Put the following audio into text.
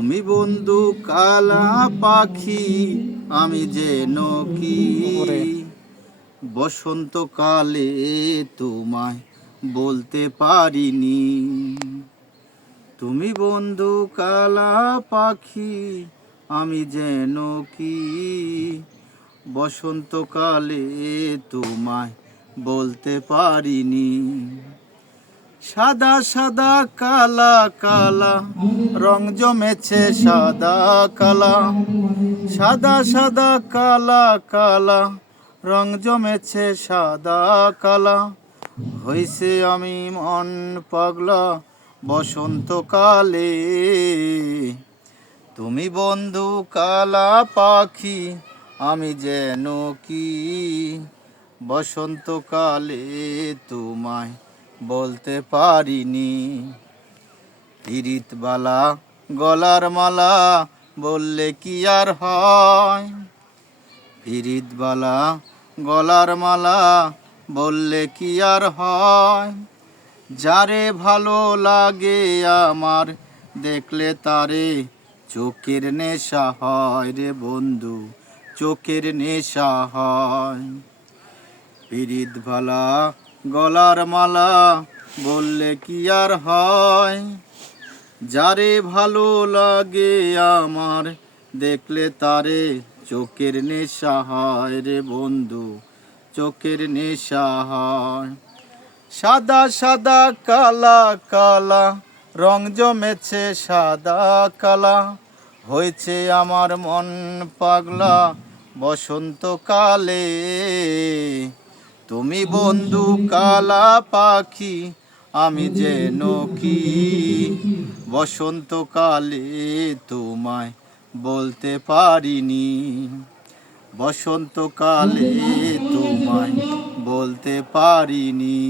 তুমি বন্ধু কালা পাখি, আমি যেন কি বসন্তকালে তোমায় বলতে পারিনি। তুমি বন্ধু কালা পাখি, আমি যেন কি বসন্তকালে তোমায় বলতে পারিনি। সাদা সাদা কালা কালা রং জমেছে সাদা কালা, সাদা সাদা কালা কালা রং জমেছে সাদা কালা। হইছে আমি মন পাগলা বসন্তকালে। তুমি বন্ধু কালা পাখি, আমি যেন কি বসন্তকালে তোমায় বলতে পারিনি। পিরিতবালা গলার মালা বললে কি আর হয়, পিরিতবালা গলার মালা বললে কি আর হয়। যারে ভালো লাগে আমার দেখলে তারে চোখের নেশা হয় রে বন্ধু, চোখের নেশা হয়। পিরিতবালা গলার মালা বললে কি আর হয়। যারে ভালো লাগে আমার দেখলে তারে চোখের নেশা হয় রে বন্ধু, চোখের নেশা হয়। সাদা সাদা কালা কালা রং জমেছে সাদা কালা, হয়েছে আমার মন পাগলা বসন্তকালে। তুমি বন্ধু কালা পাখি, আমি যেন কি বসন্তকালে তোমায় বলতে পারিনি। বসন্তকালে তোমায় বলতে পারিনি।